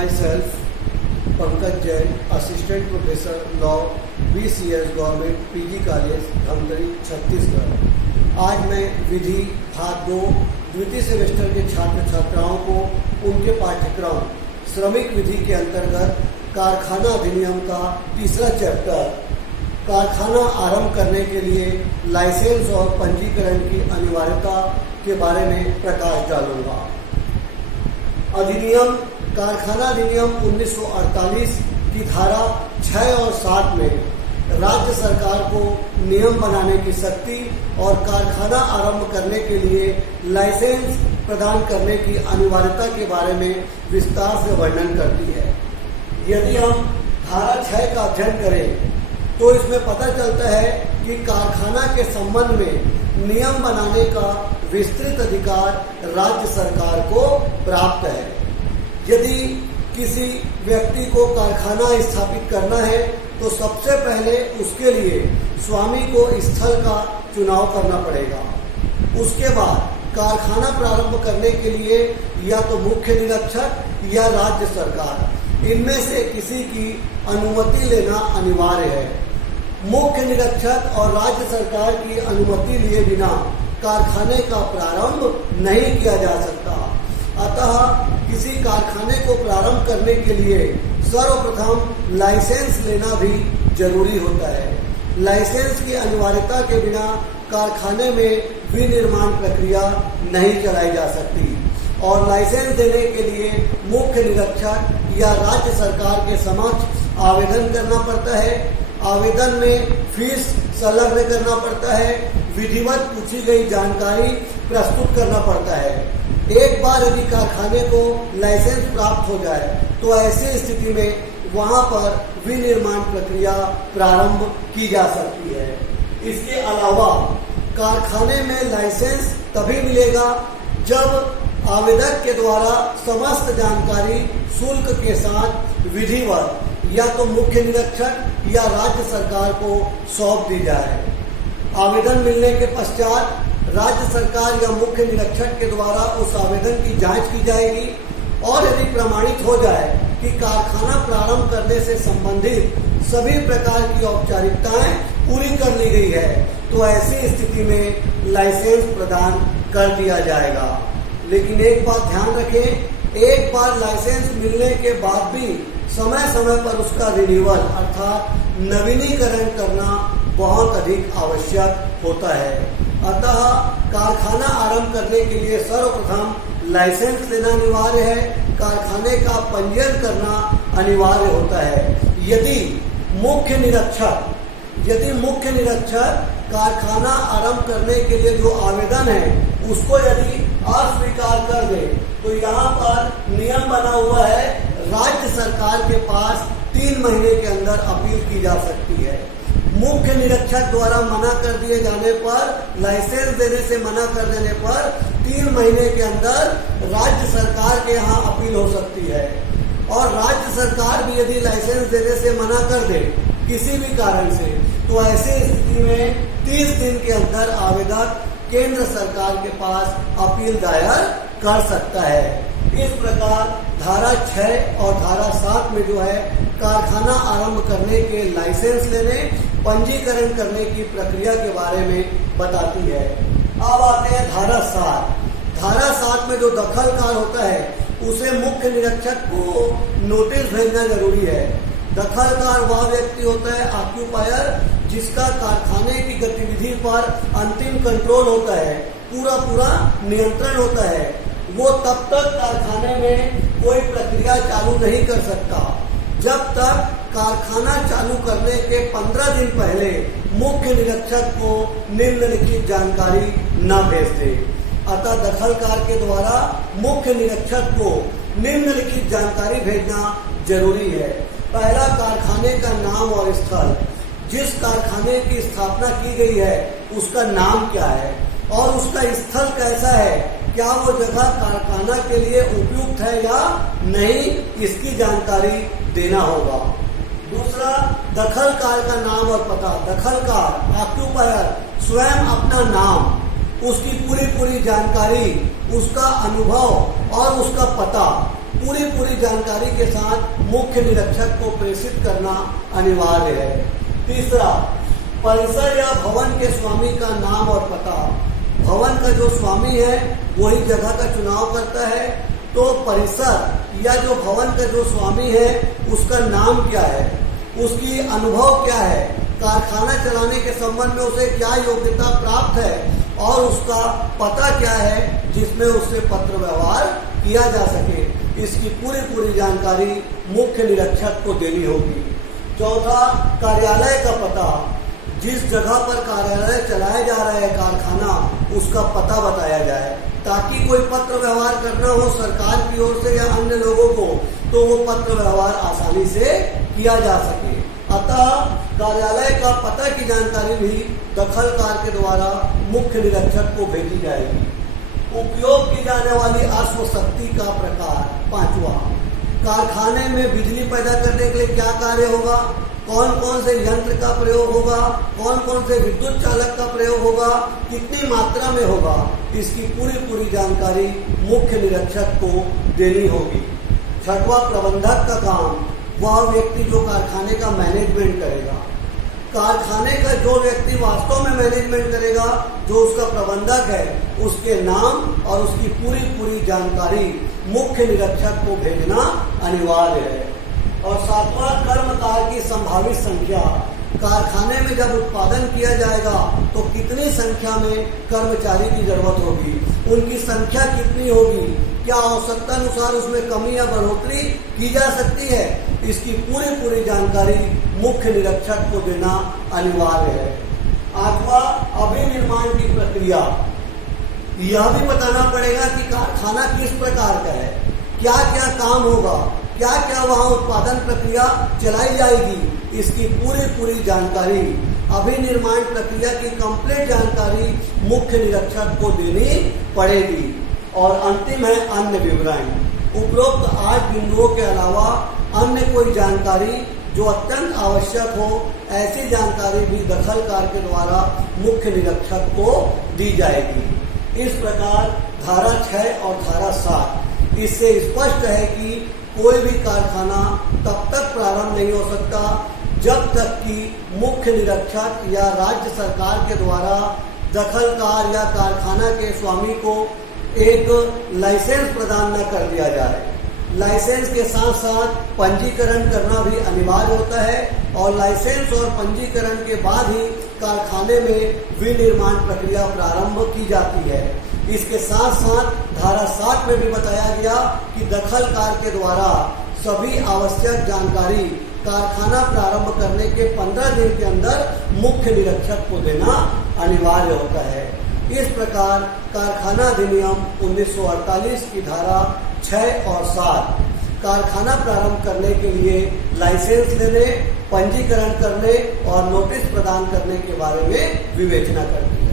myself, Pankaj Jain, Assistant Professor Law, BCS Government PG College, Dhamtari, Chhattisgarh. आज मैं विधि भाग 2 द्वितीय सेमेस्टर के छात्र छात्राओं को उनके पाठ्यक्रम श्रमिक विधि के अंतर्गत कारखाना अधिनियम का तीसरा चैप्टर कारखाना आरंभ करने के लिए लाइसेंस और पंजीकरण की अनिवार्यता के बारे में प्रकाश डालूंगा। अधिनियम कारखाना अधिनियम 1948 की धारा 6 और 7 में राज्य सरकार को नियम बनाने की शक्ति और कारखाना आरंभ करने के लिए लाइसेंस प्रदान करने की अनिवार्यता के बारे में विस्तार से वर्णन करती है। यदि हम धारा 6 का अध्ययन करें तो इसमें पता चलता है कि कारखाना के संबंध में नियम बनाने का विस्तृत अधिकार राज्य सरकार को प्राप्त है। यदि किसी व्यक्ति को कारखाना स्थापित करना है तो सबसे पहले उसके लिए स्वामी को स्थल का चुनाव करना पड़ेगा। उसके बाद कारखाना प्रारंभ करने के लिए या तो मुख्य निरीक्षक या राज्य सरकार, इनमें से किसी की अनुमति लेना अनिवार्य है। मुख्य निरीक्षक और राज्य सरकार की अनुमति लिए बिना कारखाने का प्रारंभ नहीं किया जा सकता। अतः किसी कारखाने को प्रारंभ करने के लिए सर्वप्रथम लाइसेंस लेना भी जरूरी होता है। लाइसेंस की अनिवार्यता के बिना कारखाने में विनिर्माण प्रक्रिया नहीं चलाई जा सकती और लाइसेंस देने के लिए मुख्य निरीक्षक या राज्य सरकार के समक्ष आवेदन करना पड़ता है। आवेदन में फीस संलग्न करना पड़ता है। विधिवत पूछी गई जानकारी प्रस्तुत करना पड़ता है। एक बार यदि कारखाने को लाइसेंस प्राप्त हो जाए तो ऐसी स्थिति में वहां पर विनिर्माण प्रक्रिया प्रारंभ की जा सकती है। इसके अलावा कारखाने में लाइसेंस तभी मिलेगा जब आवेदक के द्वारा समस्त जानकारी शुल्क के साथ विधिवत या तो मुख्य निरीक्षक या राज्य सरकार को सौंप दी जाए। आवेदन मिलने के पश्चात राज्य सरकार या मुख्य निरीक्षक के द्वारा उस आवेदन की जांच की जाएगी और यदि प्रमाणित हो जाए कि कारखाना प्रारंभ करने से संबंधित सभी प्रकार की औपचारिकताएं पूरी कर ली गई है तो ऐसी स्थिति में लाइसेंस प्रदान कर दिया जाएगा। लेकिन एक बात ध्यान रखें, एक बार लाइसेंस मिलने के बाद भी समय समय पर उसका रिन्यूअल अर्थात नवीनीकरण करना बहुत अधिक आवश्यक होता है। अतः कारखाना आरंभ करने के लिए सर्वप्रथम लाइसेंस लेना अनिवार्य है। कारखाने का पंजीयन करना अनिवार्य होता है। यदि मुख्य निरीक्षक कारखाना आरंभ करने के लिए जो आवेदन है उसको यदि अस्वीकार कर दे तो यहाँ पर नियम बना हुआ है, राज्य सरकार के पास 3 महीने के अंदर अपील की जा सकती है। मुख्य निरीक्षक द्वारा मना कर दिए जाने पर, लाइसेंस देने से मना कर देने पर 3 महीने के अंदर राज्य सरकार के यहाँ अपील हो सकती है। और राज्य सरकार भी यदि लाइसेंस देने से मना कर दे किसी भी कारण से तो ऐसी स्थिति में 30 दिन के अंदर आवेदक केंद्र सरकार के पास अपील दायर कर सकता है। इस प्रकार धारा 6 और धारा 7 में जो है कारखाना आरंभ करने के लाइसेंस लेने, पंजीकरण करने की प्रक्रिया के बारे में बताती है। अब आते हैं धारा 7। धारा 7 में जो दखलकार होता है उसे मुख्य निरीक्षक को नोटिस भेजना जरूरी है। दखलकार वह व्यक्ति होता है, ऑक्यूपायर, जिसका कारखाने की गतिविधि पर अंतिम कंट्रोल होता है, पूरा नियंत्रण होता है। वो तब तक कारखाने में कोई प्रक्रिया चालू नहीं कर सकता जब तक कारखाना चालू करने के 15 दिन पहले मुख्य निरीक्षक को निम्नलिखित जानकारी न भेज दे। अतः दखलकार के द्वारा मुख्य निरीक्षक को निम्नलिखित जानकारी भेजना जरूरी है। पहला, कारखाने का नाम और स्थल। जिस कारखाने की स्थापना की गई है उसका नाम क्या है और उसका स्थल कैसा है, क्या वो जगह कारखाना के लिए उपयुक्त है या नहीं, इसकी जानकारी देना होगा। दूसरा, दखलकार का नाम और पता। दखलकार ऑक्यूपायर स्वयं अपना नाम, उसकी पूरी जानकारी, उसका अनुभव और उसका पता, पूरी जानकारी के साथ मुख्य निरीक्षक को प्रेषित करना अनिवार्य है। तीसरा, परिसर या भवन के स्वामी का नाम और पता। भवन का जो स्वामी है वही जगह का चुनाव करता है, तो परिसर या जो भवन का जो स्वामी है उसका नाम क्या है, उसकी अनुभव क्या है, कारखाना चलाने के संबंध में उसे क्या योग्यता प्राप्त है और उसका पता क्या है जिसमें उससे पत्र व्यवहार किया जा सके, इसकी पूरी जानकारी मुख्य निरीक्षक को देनी होगी। चौथा, कार्यालय का पता। जिस जगह पर कार्यालय चलाया जा रहा है कारखाना, उसका पता बताया जाए ताकि कोई पत्र व्यवहार करना हो सरकार की ओर से या अन्य लोगों को तो वो पत्र व्यवहार आसानी से किया जा सके। अतः कार्यालय का पता की जानकारी भी दखलकार के द्वारा मुख्य निरीक्षक को भेजी जाएगी। उपयोग की जाने वाली अश्वशक्ति का प्रकार। पांचवा, कारखाने में बिजली पैदा करने के लिए क्या कार्य होगा, कौन कौन से यंत्र का प्रयोग होगा, कौन कौन से विद्युत चालक का प्रयोग होगा, कितनी मात्रा में होगा, इसकी पूरी जानकारी मुख्य निरीक्षक को देनी होगी। छठवां, प्रबंधक का काम। वह व्यक्ति जो कारखाने का मैनेजमेंट करेगा, कारखाने का जो व्यक्ति वास्तव में मैनेजमेंट करेगा, जो उसका प्रबंधक है, उसके नाम और उसकी पूरी जानकारी मुख्य निरीक्षक को भेजना अनिवार्य है। और सातवां, कर्मकार की संभावित संख्या। कारखाने में जब उत्पादन किया जाएगा तो कितनी संख्या में कर्मचारी की जरूरत होगी, उनकी संख्या कितनी होगी, क्या आवश्यकता अनुसार उसमें कमी या बढ़ोतरी की जा सकती है, इसकी पूरी जानकारी मुख्य निरीक्षक को देना अनिवार्य है। आठवां, अभिनिर्माण की प्रक्रिया। यह भी बताना पड़ेगा कि कारखाना किस प्रकार का है, क्या क्या काम होगा, क्या क्या वहाँ उत्पादन प्रक्रिया चलाई जाएगी, इसकी पूरी जानकारी, अभिनिर्माण प्रक्रिया की कंप्लीट जानकारी मुख्य निरीक्षक को देनी पड़ेगी। और अंतिम है अन्य विवरण। उपरोक्त 8 बिंदुओं के अलावा अन्य कोई जानकारी जो अत्यंत आवश्यक हो, ऐसी जानकारी भी दखलकार के द्वारा मुख्य निरीक्षक को दी जाएगी। इस प्रकार धारा 6 और धारा 7 इससे स्पष्ट है कि कोई भी कारखाना तब तक प्रारंभ नहीं हो सकता जब तक कि मुख्य निरीक्षक या राज्य सरकार के द्वारा दखलकार या कारखाना के स्वामी को एक लाइसेंस प्रदान न कर दिया जाए। लाइसेंस के साथ साथ पंजीकरण करना भी अनिवार्य होता है और लाइसेंस और पंजीकरण के बाद ही कारखाने में विनिर्माण प्रक्रिया प्रारंभ की जाती है। इसके साथ साथ धारा 7 में भी बताया गया कि दखलकार के द्वारा सभी आवश्यक जानकारी कारखाना प्रारंभ करने के 15 दिन के अंदर मुख्य निरीक्षक को देना अनिवार्य होता है। इस प्रकार कारखाना अधिनियम 1948 की धारा 6 और 7 कारखाना प्रारंभ करने के लिए लाइसेंस लेने, पंजीकरण करने और नोटिस प्रदान करने के बारे में विवेचना करती है।